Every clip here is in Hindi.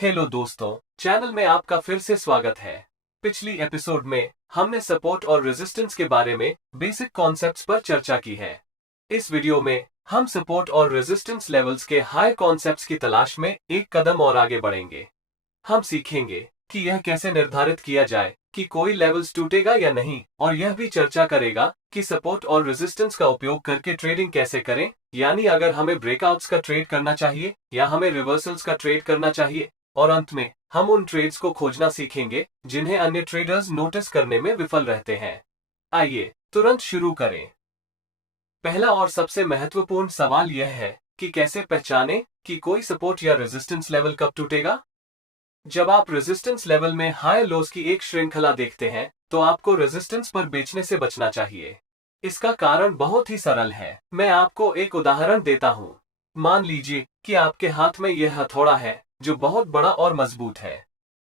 हेलो दोस्तों, चैनल में आपका फिर से स्वागत है। पिछली एपिसोड में हमने सपोर्ट और रेजिस्टेंस के बारे में बेसिक कॉन्सेप्ट्स पर चर्चा की है। इस वीडियो में हम सपोर्ट और रेजिस्टेंस लेवल्स के हाई कॉन्सेप्ट्स की तलाश में एक कदम और आगे बढ़ेंगे। हम सीखेंगे कि यह कैसे निर्धारित किया जाए कि कोई लेवल्स टूटेगा या नहीं, और यह भी चर्चा करेगा कि सपोर्ट और रेजिस्टेंस का उपयोग करके ट्रेडिंग कैसे करें, यानी अगर हमें ब्रेकआउट्स का ट्रेड करना चाहिए या हमें रिवर्सल्स का ट्रेड करना चाहिए। और अंत में हम उन ट्रेड्स को खोजना सीखेंगे जिन्हें अन्य ट्रेडर्स नोटिस करने में विफल रहते हैं। आइए तुरंत शुरू करें। पहला और सबसे महत्वपूर्ण सवाल यह है कि कैसे पहचानें कि कोई सपोर्ट या रेजिस्टेंस लेवल कब टूटेगा। जब आप रेजिस्टेंस लेवल में हाई लोज की एक श्रृंखला देखते हैं तो आपको रेजिस्टेंस पर बेचने से बचना चाहिए। इसका कारण बहुत ही सरल है। मैं आपको एक उदाहरण देता हूँ। मान लीजिए कि आपके हाथ में यह हथौड़ा है जो बहुत बड़ा और मजबूत है,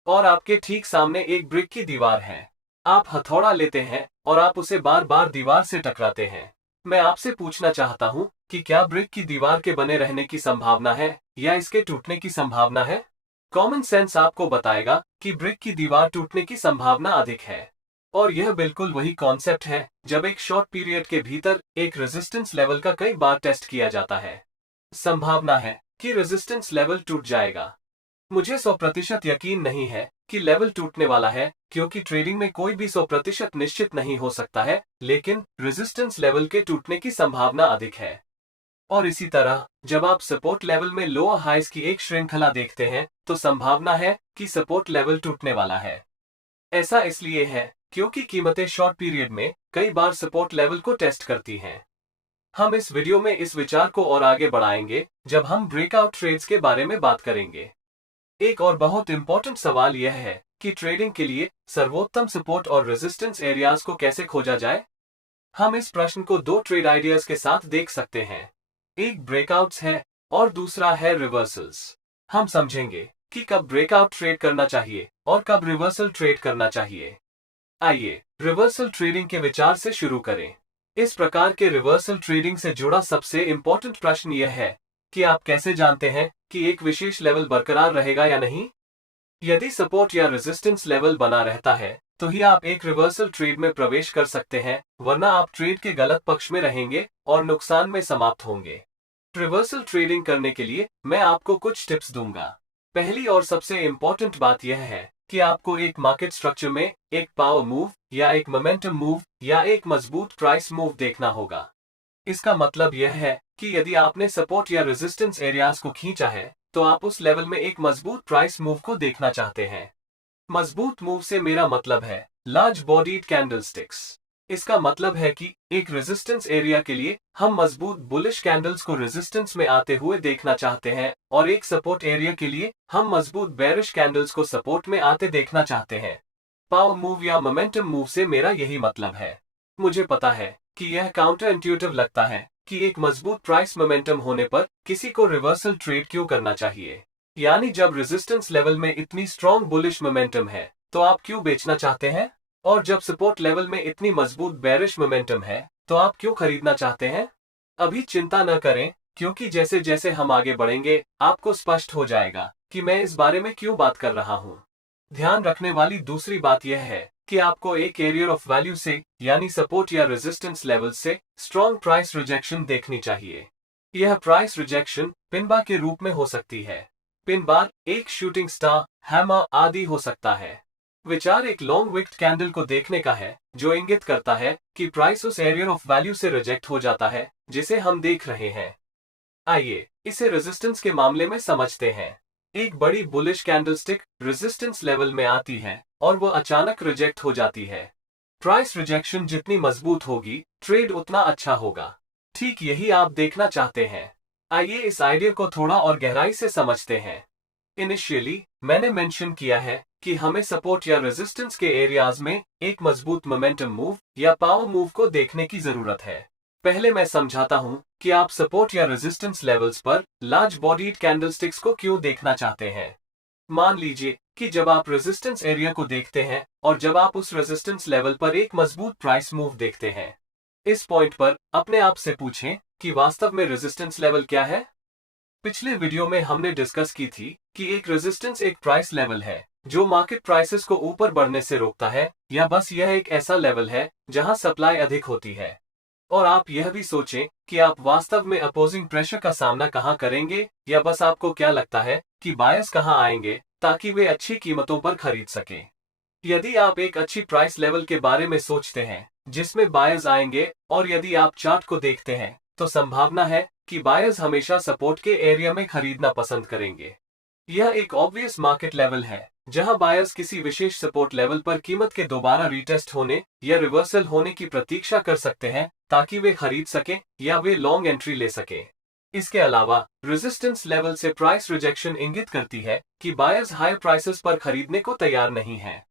और आपके ठीक सामने एक ब्रिक की दीवार है। आप हथौड़ा लेते हैं और आप उसे बार बार दीवार से टकराते हैं। मैं आपसे पूछना चाहता हूँ कि क्या ब्रिक की दीवार के बने रहने की संभावना है या इसके टूटने की संभावना है। कॉमन सेंस आपको बताएगा कि ब्रिक की दीवार टूटने की संभावना अधिक है। और यह बिल्कुल वही कॉन्सेप्ट है जब एक शॉर्ट पीरियड के भीतर एक रेजिस्टेंस लेवल का कई बार टेस्ट किया जाता है। संभावना है कि रेजिस्टेंस लेवल टूट जाएगा। मुझे 100% यकीन नहीं है कि लेवल टूटने वाला है, क्योंकि ट्रेडिंग में कोई भी 100% निश्चित नहीं हो सकता है, लेकिन रेजिस्टेंस लेवल के टूटने की संभावना अधिक है। और इसी तरह जब आप सपोर्ट लेवल में लोअर हाइज की एक श्रृंखला देखते हैं तो संभावना है कि सपोर्ट लेवल टूटने वाला है। ऐसा इसलिए है क्योंकि कीमतें शॉर्ट पीरियड में कई बार सपोर्ट लेवल को टेस्ट करती हैं। हम इस वीडियो में इस विचार को और आगे बढ़ाएंगे जब हम ब्रेकआउट ट्रेड्स के बारे में बात करेंगे। एक और बहुत इंपॉर्टेंट सवाल यह है कि ट्रेडिंग के लिए सर्वोत्तम सपोर्ट और रेजिस्टेंस एरियाज को कैसे खोजा जाए। हम इस प्रश्न को दो ट्रेड आइडियाज के साथ देख सकते हैं। एक ब्रेकआउट्स है और दूसरा है रिवर्सल्स। हम समझेंगे कि कब ब्रेकआउट ट्रेड करना चाहिए और कब रिवर्सल ट्रेड करना चाहिए। आइए रिवर्सल ट्रेडिंग के विचार से शुरू करें। इस प्रकार के रिवर्सल ट्रेडिंग से जुड़ा सबसे इंपॉर्टेंट प्रश्न यह है कि आप कैसे जानते हैं कि एक विशेष लेवल बरकरार रहेगा या नहीं। यदि सपोर्ट या रेजिस्टेंस लेवल बना रहता है तो ही आप एक रिवर्सल ट्रेड में प्रवेश कर सकते हैं, वरना आप ट्रेड के गलत पक्ष में रहेंगे और नुकसान में समाप्त होंगे। रिवर्सल ट्रेडिंग करने के लिए मैं आपको कुछ टिप्स दूंगा। पहली और सबसे इंपॉर्टेंट बात यह है कि आपको एक मार्केट स्ट्रक्चर में एक पावर मूव या एक मोमेंटम मूव या एक मजबूत प्राइस मूव देखना होगा। इसका मतलब यह है कि यदि आपने सपोर्ट या रेजिस्टेंस एरियाज को खींचा है तो आप उस लेवल में एक मजबूत प्राइस मूव को देखना चाहते हैं। मजबूत मूव से मेरा मतलब है लार्ज बॉडीड कैंडलस्टिक्स। इसका मतलब है कि एक रेजिस्टेंस एरिया के लिए हम मजबूत बुलिश कैंडल्स को रेजिस्टेंस में आते हुए देखना चाहते हैं, और एक सपोर्ट एरिया के लिए हम मजबूत बेरिश कैंडल्स को सपोर्ट में आते देखना चाहते हैं। पावर मूव या मोमेंटम मूव से मेरा यही मतलब है। मुझे पता है कि यह काउंटर इंट्यूटिव लगता है कि एक मजबूत प्राइस मोमेंटम होने पर किसी को रिवर्सल ट्रेड क्यों करना चाहिए। यानी जब रेजिस्टेंस लेवल में इतनी स्ट्रॉन्ग बुलिश मोमेंटम है तो आप क्यों बेचना चाहते हैं, और जब सपोर्ट लेवल में इतनी मजबूत बेरिश मोमेंटम है तो आप क्यों खरीदना चाहते हैं। अभी चिंता न करें, क्योंकि जैसे जैसे हम आगे बढ़ेंगे आपको स्पष्ट हो जाएगा कि मैं इस बारे में क्यों बात कर रहा हूँ। ध्यान रखने वाली दूसरी बात यह है कि आपको एक एरिया ऑफ वैल्यू से, यानी सपोर्ट या रेजिस्टेंस लेवल से स्ट्रॉन्ग प्राइस रिजेक्शन देखनी चाहिए। यह प्राइस रिजेक्शन पिन बार के रूप में हो सकती है। पिन बार एक शूटिंग स्टार, हैमर आदि हो सकता है। विचार एक लॉन्ग विक्ड कैंडल को देखने का है जो इंगित करता है कि प्राइस उस एरिया ऑफ वैल्यू से रिजेक्ट हो जाता है जिसे हम देख रहे हैं। आइए इसे रेजिस्टेंस के मामले में समझते हैं। एक बड़ी बुलिश कैंडलस्टिक रेजिस्टेंस लेवल में आती है और वो अचानक रिजेक्ट हो जाती है। प्राइस रिजेक्शन जितनी मजबूत होगी ट्रेड उतना अच्छा होगा। ठीक यही आप देखना चाहते हैं। आइए इस आइडिया को थोड़ा और गहराई से समझते हैं। इनिशियली मैंने मेंशन किया है कि हमें सपोर्ट या रेजिस्टेंस के एरियाज में एक मजबूत मोमेंटम मूव या पावर मूव को देखने की जरूरत है। पहले मैं समझाता हूं कि आप सपोर्ट या रेजिस्टेंस लेवल्स पर लार्ज बॉडीड कैंडलस्टिक्स को क्यों देखना चाहते हैं। मान लीजिए कि जब आप रेजिस्टेंस एरिया को देखते हैं और जब आप उस रेजिस्टेंस लेवल पर एक मजबूत प्राइस मूव देखते हैं, इस पॉइंट पर अपने आप से पूछें कि वास्तव में रेजिस्टेंस लेवल क्या है। पिछले वीडियो में हमने डिस्कस की थी कि एक रेजिस्टेंस एक प्राइस लेवल है जो मार्केट प्राइसेस को ऊपर बढ़ने से रोकता है, या बस यह एक ऐसा लेवल है जहां सप्लाई अधिक होती है। और आप यह भी सोचें कि आप वास्तव में अपोजिंग प्रेशर का सामना कहां करेंगे, या बस आपको क्या लगता है कि बायर्स कहां आएंगे ताकि वे अच्छी कीमतों पर खरीद सकें। यदि आप एक अच्छी प्राइस लेवल के बारे में सोचते हैं जिसमें बायर्स आएंगे, और यदि आप चार्ट को देखते हैं, तो संभावना है कि बायर्स हमेशा सपोर्ट के एरिया में खरीदना पसंद करेंगे। यह एक ऑब्वियस मार्केट लेवल है जहां बायर्स किसी विशेष सपोर्ट लेवल पर कीमत के दोबारा रीटेस्ट होने या रिवर्सल होने की प्रतीक्षा कर सकते हैं ताकि वे खरीद सकें या वे लॉन्ग एंट्री ले सकें। इसके अलावा रेजिस्टेंस लेवल से प्राइस रिजेक्शन इंगित करती है कि बायर्स हाई प्राइसेस पर खरीदने को तैयार नहीं हैं,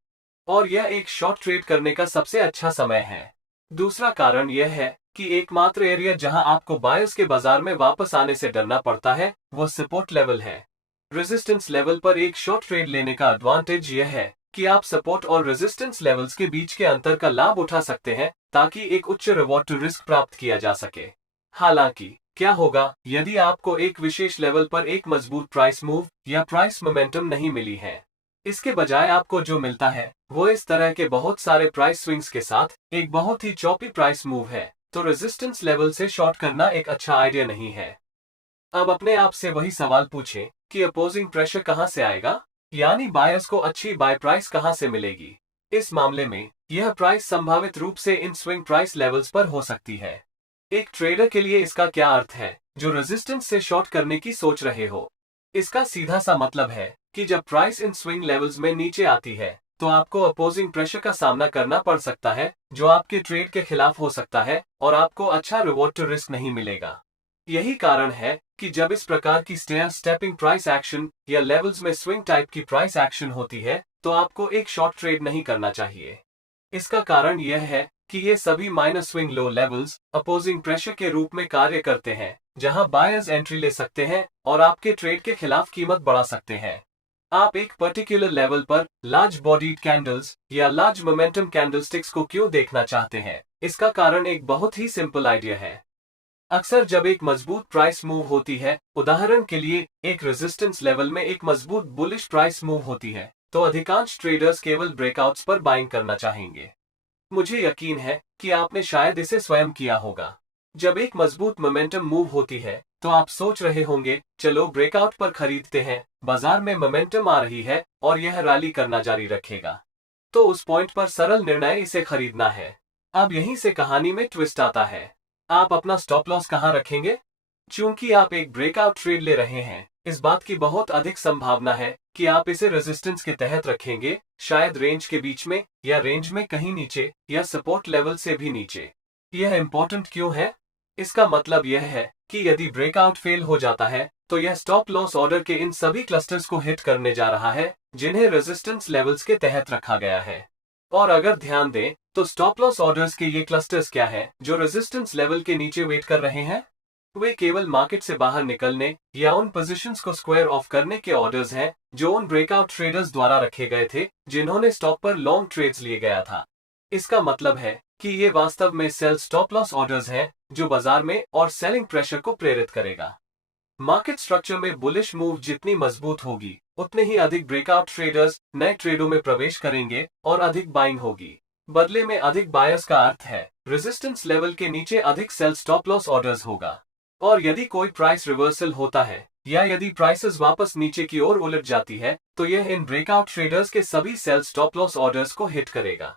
और यह एक शॉर्ट ट्रेड करने का सबसे अच्छा समय है। दूसरा कारण यह है कि एकमात्र एरिया जहां आपको बायर्स के बाजार में वापस आने से डरना पड़ता है वो सपोर्ट लेवल है। रेजिस्टेंस लेवल पर एक शॉर्ट ट्रेड लेने का एडवांटेज यह है कि आप सपोर्ट और रेजिस्टेंस लेवल्स के बीच के अंतर का लाभ उठा सकते हैं ताकि एक उच्च रिवॉर्ड टू रिस्क प्राप्त किया जा सके। हालांकि क्या होगा यदि आपको एक विशेष लेवल पर एक मजबूत प्राइस मूव या प्राइस मोमेंटम नहीं मिली है? इसके बजाय आपको जो मिलता है वो इस तरह के बहुत सारे प्राइस स्विंग्स के साथ एक बहुत ही चॉपी प्राइस मूव है, तो रेजिस्टेंस लेवल से शॉर्ट करना एक अच्छा आइडिया नहीं है। अब अपने आप से वही सवाल पूछें कि अपोजिंग प्रेशर कहां से आएगा, यानी बायर्स को अच्छी बाय प्राइस कहां से मिलेगी। इस मामले में यह प्राइस संभावित रूप से इन स्विंग प्राइस लेवल्स पर हो सकती है। एक ट्रेडर के लिए इसका क्या अर्थ है जो रेजिस्टेंस से शॉर्ट करने की सोच रहे हो? इसका सीधा सा मतलब है कि जब प्राइस इन स्विंग लेवल्स में नीचे आती है तो आपको अपोजिंग प्रेशर का सामना करना पड़ सकता है जो आपके ट्रेड के खिलाफ हो सकता है, और आपको अच्छा रिवॉर्ड टू रिस्क नहीं मिलेगा। यही कारण है कि जब इस प्रकार की स्टेयर स्टेपिंग प्राइस एक्शन या लेवल्स में स्विंग टाइप की प्राइस एक्शन होती है तो आपको एक शॉर्ट ट्रेड नहीं करना चाहिए। इसका कारण यह है कि ये सभी minor swing low levels opposing pressure के रूप में कार्य करते हैं जहां बायर्स एंट्री ले सकते हैं और आपके ट्रेड के खिलाफ कीमत बढ़ा सकते हैं। आप एक पर्टिकुलर लेवल पर लार्ज बॉडीड कैंडल्स या लार्ज मोमेंटम कैंडलस्टिक्स को क्यों देखना चाहते हैं? इसका कारण एक बहुत ही सिंपल आइडिया है। अक्सर जब एक मजबूत प्राइस मूव होती है, उदाहरण के लिए एक रेजिस्टेंस लेवल में एक मजबूत बुलिश प्राइस मूव होती है, तो अधिकांश ट्रेडर्स केवल ब्रेकआउट्स पर बाइंग करना चाहेंगे। मुझे यकीन है कि आपने शायद इसे स्वयं किया होगा। जब एक मजबूत मोमेंटम मूव होती है तो आप सोच रहे होंगे चलो ब्रेकआउट पर खरीदते हैं, बाजार में मोमेंटम आ रही है और यह रैली करना जारी रखेगा। तो उस पॉइंट पर सरल निर्णय इसे खरीदना है। अब यहीं से कहानी में ट्विस्ट आता है। आप अपना स्टॉप लॉस कहां रखेंगे? चूंकि आप एक ब्रेकआउट ट्रेड ले रहे हैं, इस बात की बहुत अधिक संभावना है कि आप इसे रेजिस्टेंस के तहत रखेंगे, शायद रेंज के बीच में या रेंज में कहीं नीचे या सपोर्ट लेवल से भी नीचे। यह इंपॉर्टेंट क्यों है? इसका मतलब यह है कि यदि ब्रेकआउट फेल हो जाता है तो यह स्टॉप लॉस ऑर्डर के इन सभी क्लस्टर्स को हिट करने जा रहा है जिन्हें रेजिस्टेंस लेवल्स के तहत रखा गया है। और अगर ध्यान दें तो स्टॉप लॉस ऑर्डर्स के ये क्लस्टर्स क्या हैं जो रेजिस्टेंस लेवल के नीचे वेट कर रहे हैं? वे केवल मार्केट से बाहर निकलने या उन पोजीशंस को स्क्वायर ऑफ करने के ऑर्डर्स हैं जो उन ब्रेकआउट ट्रेडर्स द्वारा रखे गए थे जिन्होंने स्टॉक पर लॉन्ग ट्रेड्स लिए गया था। इसका मतलब है कि ये वास्तव में सेल स्टॉप लॉस ऑर्डर्स हैं जो बाजार में और सेलिंग प्रेशर को प्रेरित करेगा। मार्केट स्ट्रक्चर में बुलिश मूव जितनी मजबूत होगी उतने ही अधिक ब्रेकआउट ट्रेडर्स नए ट्रेडों में प्रवेश करेंगे और अधिक बाइंग होगी। बदले में अधिक बायर्स का अर्थ है रेजिस्टेंस लेवल के नीचे अधिक सेल स्टॉप लॉस ऑर्डर्स होगा। और यदि कोई प्राइस रिवर्सल होता है या यदि प्राइसेस वापस नीचे की ओर उलट जाती है तो यह इन ब्रेकआउट ट्रेडर्स के सभी सेल स्टॉप लॉस ऑर्डर्स को हिट करेगा।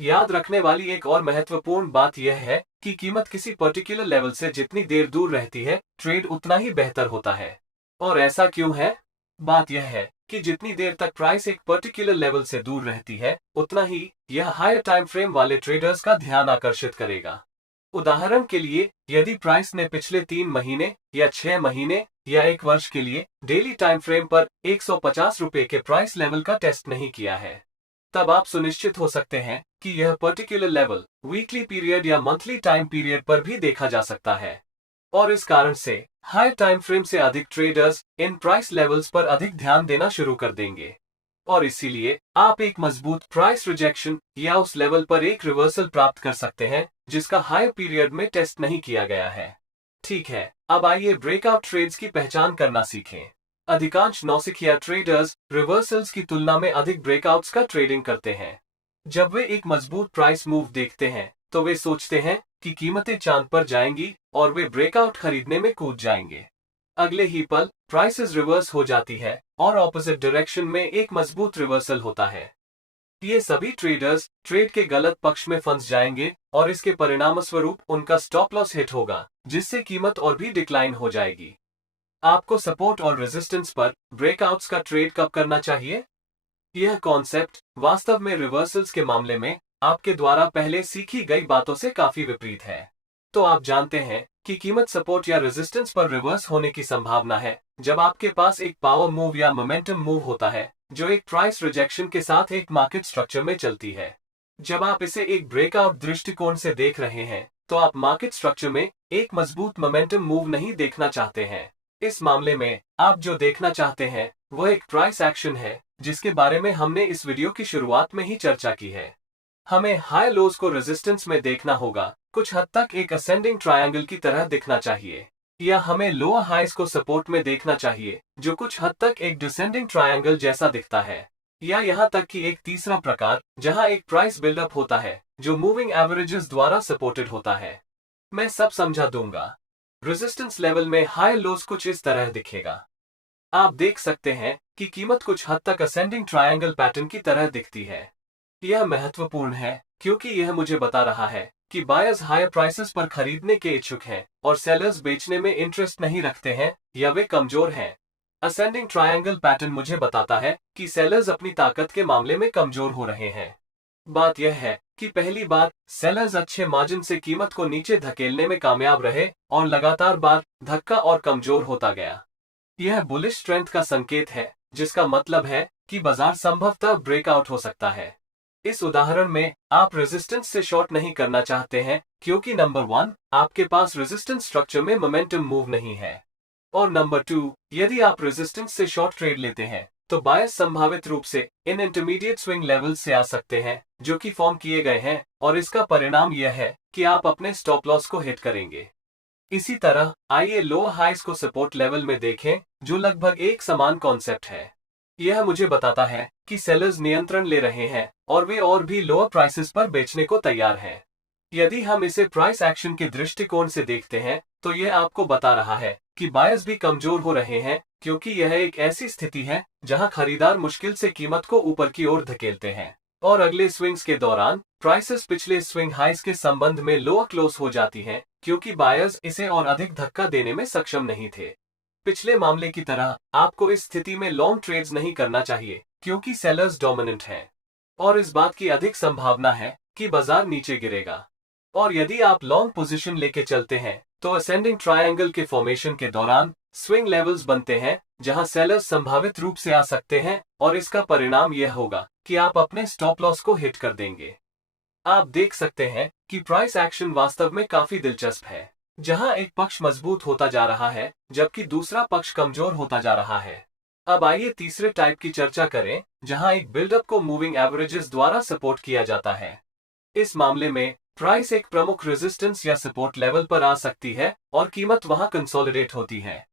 याद रखने वाली एक और महत्वपूर्ण बात यह है कि कीमत किसी पर्टिकुलर लेवल से जितनी देर दूर रहती है, ट्रेड उतना ही बेहतर होता है। और ऐसा क्यों है? बात यह है कि जितनी देर तक प्राइस एक पर्टिकुलर लेवल से दूर रहती है, उतना ही यह हायर टाइम फ्रेम वाले ट्रेडर्स का ध्यान आकर्षित करेगा। उदाहरण के लिए, यदि प्राइस ने पिछले 3 महीने या 6 महीने या 1 वर्ष के लिए डेली टाइम फ्रेम पर 150 रुपए के प्राइस लेवल का टेस्ट नहीं किया है, तब आप सुनिश्चित हो सकते हैं कि यह पर्टिकुलर लेवल वीकली पीरियड या मंथली टाइम पीरियड पर भी देखा जा सकता है। और इस कारण से हाई टाइम फ्रेम से अधिक ट्रेडर्स इन प्राइस लेवल्स पर अधिक ध्यान देना शुरू कर देंगे, और इसीलिए आप एक मजबूत प्राइस रिजेक्शन या उस लेवल पर एक रिवर्सल प्राप्त कर सकते हैं जिसका हाई पीरियड में टेस्ट नहीं किया गया है। ठीक है, अब आइए ब्रेकआउट ट्रेड्स की पहचान करना सीखें। अधिकांश नौसिखिया ट्रेडर्स रिवर्सल्स की तुलना में अधिक ब्रेकआउट्स का ट्रेडिंग करते हैं। जब वे एक मजबूत प्राइस मूव देखते हैं तो वे सोचते हैं कि कीमतें चांद पर जाएंगी और वे ब्रेकआउट खरीदने में कूद जाएंगे। अगले ही पल प्राइसेस रिवर्स हो जाती है और ऑपोजिट डायरेक्शन में एक मजबूत रिवर्सल होता है। ये सभी ट्रेडर्स ट्रेड के गलत पक्ष में फंस जाएंगे और इसके परिणामस्वरूप उनका स्टॉप लॉस हिट होगा, जिससे कीमत और भी डिक्लाइन हो जाएगी। आपको सपोर्ट और रेजिस्टेंस पर ब्रेकआउट्स का ट्रेड कब करना चाहिए? यह कॉन्सेप्ट वास्तव में रिवर्सल्स के मामले में आपके द्वारा पहले सीखी गई बातों से काफी विपरीत है। तो आप जानते हैं कि कीमत सपोर्ट या रेजिस्टेंस पर रिवर्स होने की संभावना है जब आपके पास एक पावर मूव या मोमेंटम मूव होता है जो एक प्राइस रिजेक्शन के साथ एक मार्केट स्ट्रक्चर में चलती है। जब आप इसे एक ब्रेकआउट दृष्टिकोण से देख रहे हैं तो आप मार्केट स्ट्रक्चर में एक मजबूत मोमेंटम मूव नहीं देखना चाहते हैं। इस मामले में आप जो देखना चाहते हैं वह एक प्राइस एक्शन है, जिसके बारे में हमने इस वीडियो की शुरुआत में ही चर्चा की है। हमें हाई लोज को रेजिस्टेंस में देखना होगा, कुछ हद तक एक असेंडिंग ट्रायंगल की तरह दिखना चाहिए, या हमें लोअर हाइज को सपोर्ट में देखना चाहिए जो कुछ हद तक एक डिसेंडिंग ट्रायंगल जैसा दिखता है, या यहाँ तक कि एक तीसरा प्रकार जहाँ एक प्राइस बिल्डअप होता है जो मूविंग एवरेजेस द्वारा सपोर्टेड होता है। मैं सब समझा दूंगा। रेजिस्टेंस लेवल में हाई लोज कुछ इस तरह दिखेगा। आप देख सकते हैं कि कीमत कुछ हद तक असेंडिंग ट्रायंगल पैटर्न की तरह दिखती है। यह महत्वपूर्ण है क्योंकि यह मुझे बता रहा है कि बायर्स हायर प्राइसेस पर खरीदने के इच्छुक हैं और सेलर्स बेचने में इंटरेस्ट नहीं रखते हैं या वे कमजोर हैं। असेंडिंग ट्रायंगल पैटर्न मुझे बताता है कि सेलर्स अपनी ताकत के मामले में कमजोर हो रहे हैं। बात यह है कि पहली बार सेलर्स अच्छे मार्जिन से कीमत को नीचे धकेलने में कामयाब रहे और लगातार बार धक्का और कमजोर होता गया। यह बुलिश स्ट्रेंथ का संकेत है, जिसका मतलब है कि बाजार संभवतः ब्रेकआउट हो सकता है। इस उदाहरण में आप रेजिस्टेंस से शॉर्ट नहीं करना चाहते हैं क्योंकि नंबर 1 आपके पास रेजिस्टेंस स्ट्रक्चर में मोमेंटम मूव नहीं है, और नंबर 2 यदि आप रेजिस्टेंस से शॉर्ट ट्रेड लेते हैं तो बायर्स संभावित रूप से इन इंटरमीडिएट स्विंग लेवल्स से आ सकते हैं जो कि फॉर्म किए गए हैं, और इसका परिणाम यह है कि आप अपने स्टॉप लॉस को हिट करेंगे। इसी तरह आइए लोअर हाइज को सपोर्ट लेवल में देखें जो लगभग एक समान कॉन्सेप्ट है। यह मुझे बताता है कि सेलर्स नियंत्रण ले रहे हैं और वे और भी लोअर प्राइसेस पर बेचने को तैयार हैं। यदि हम इसे प्राइस एक्शन के दृष्टिकोण से देखते हैं तो यह आपको बता रहा है कि बायर्स भी कमजोर हो रहे हैं, क्योंकि यह एक ऐसी स्थिति है जहां खरीदार मुश्किल से कीमत को ऊपर की ओर धकेलते हैं और अगले स्विंग्स के दौरान प्राइसेस पिछले स्विंग हाइज के संबंध में लोअर क्लोज हो जाती हैं क्योंकि बायर्स इसे और अधिक धक्का देने में सक्षम नहीं थे। पिछले मामले की तरह आपको इस स्थिति में लॉन्ग ट्रेड्स नहीं करना चाहिए क्योंकि सेलर्स डोमिनेंट हैं और इस बात की अधिक संभावना है कि बाजार नीचे गिरेगा। और यदि आप लॉन्ग पोजीशन लेके चलते हैं तो असेंडिंग ट्रायंगल के फॉर्मेशन के दौरान स्विंग लेवल्स बनते हैं जहां सेलर्स संभावित रूप से आ सकते हैं, और इसका परिणाम यह होगा कि आप अपने स्टॉप लॉस को हिट कर देंगे। आप देख सकते हैं कि प्राइस एक्शन वास्तव में काफी दिलचस्प है, जहां एक पक्ष मजबूत होता जा रहा है जबकि दूसरा पक्ष कमजोर होता जा रहा है। अब आइए तीसरे टाइप की चर्चा करें जहां एक बिल्डअप को मूविंग एवरेजेस द्वारा सपोर्ट किया जाता है। इस मामले में प्राइस एक प्रमुख रेजिस्टेंस या सपोर्ट लेवल पर आ सकती है और कीमत वहां कंसोलिडेट होती है।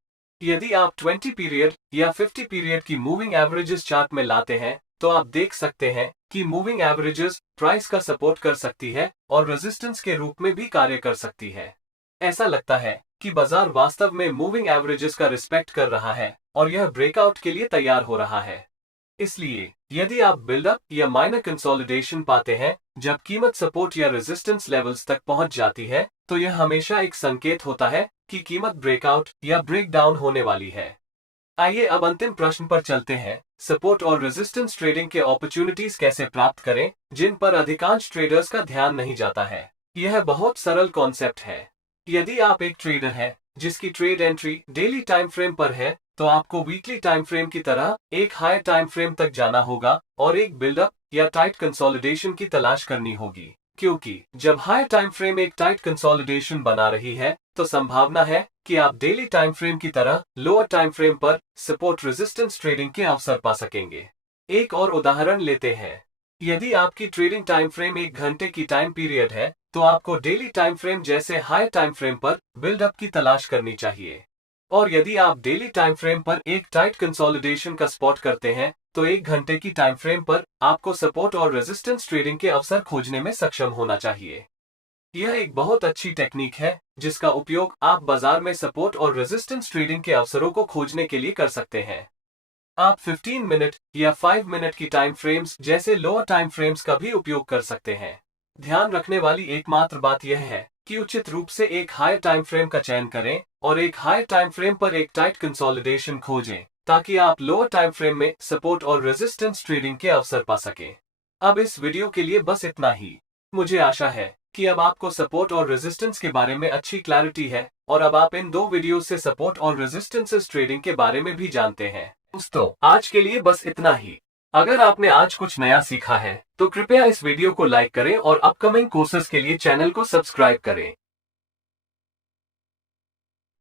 यदि आप 20 पीरियड या 50 पीरियड की मूविंग एवरेजेस चार्ट में लाते हैं तो आप देख सकते हैं कि मूविंग एवरेजेस प्राइस का सपोर्ट कर सकती है और रेजिस्टेंस के रूप में भी कार्य कर सकती है। ऐसा लगता है कि बाजार वास्तव में मूविंग एवरेजेस का रिस्पेक्ट कर रहा है और यह ब्रेकआउट के लिए तैयार हो रहा है। इसलिए यदि आप बिल्डअप या माइनर कंसोलिडेशन पाते हैं जब कीमत सपोर्ट या रेजिस्टेंस लेवल्स तक पहुंच जाती है, तो यह हमेशा एक संकेत होता है कि कीमत ब्रेकआउट या ब्रेक डाउन होने वाली है। आइए अब अंतिम प्रश्न पर चलते हैं, सपोर्ट और रेजिस्टेंस ट्रेडिंग के अपॉर्चुनिटीज कैसे प्राप्त करें जिन पर अधिकांश ट्रेडर्स का ध्यान नहीं जाता है। यह बहुत सरल कॉन्सेप्ट है। यदि आप एक ट्रेडर हैं जिसकी trade entry daily time frame पर है तो आपको वीकली टाइम फ्रेम की तरह एक हायर टाइम फ्रेम तक जाना होगा और एक बिल्डअप या टाइट कंसोलिडेशन की तलाश करनी होगी, क्योंकि जब हायर टाइम फ्रेम एक टाइट कंसोलिडेशन बना रही है तो संभावना है कि आप डेली टाइम फ्रेम की तरह लोअर टाइम फ्रेम पर सपोर्ट रेजिस्टेंस ट्रेडिंग के अवसर पा सकेंगे। एक और उदाहरण लेते हैं। यदि आपकी ट्रेडिंग टाइम फ्रेम 1 घंटे की टाइम पीरियड है तो आपको डेली टाइम फ्रेम जैसे हाई टाइम फ्रेम पर बिल्डअप की तलाश करनी चाहिए। और यदि आप डेली टाइम फ्रेम पर एक टाइट कंसोलिडेशन का स्पॉट करते हैं, तो 1 घंटे की टाइम फ्रेम पर आपको सपोर्ट और रेजिस्टेंस ट्रेडिंग के अवसर खोजने में सक्षम होना चाहिए। यह एक बहुत अच्छी टेक्निक है जिसका उपयोग आप बाजार में सपोर्ट और रेजिस्टेंस ट्रेडिंग के अवसरों को खोजने के लिए कर सकते हैं। आप 15 मिनट या 5 मिनट की टाइम फ्रेम्स जैसे लोअर टाइम फ्रेम्स का भी उपयोग कर सकते हैं। ध्यान रखने वाली एकमात्र बात यह है कि उचित रूप से एक हाई टाइम फ्रेम का चयन करें और एक हाई टाइम फ्रेम पर एक टाइट कंसोलिडेशन खोजें, ताकि आप लोअर टाइम फ्रेम में सपोर्ट और रेजिस्टेंस ट्रेडिंग के अवसर पा सकें। अब इस वीडियो के लिए बस इतना ही। मुझे आशा है कि अब आपको सपोर्ट और रेजिस्टेंस के बारे में अच्छी क्लैरिटी है और अब आप इन 2 वीडियो से सपोर्ट और रेजिस्टेंस ट्रेडिंग के बारे में भी जानते हैं। दोस्तों, आज के लिए बस इतना ही। अगर आपने आज कुछ नया सीखा है तो कृपया इस वीडियो को लाइक करें और अपकमिंग कोर्सेज के लिए चैनल को सब्सक्राइब करें।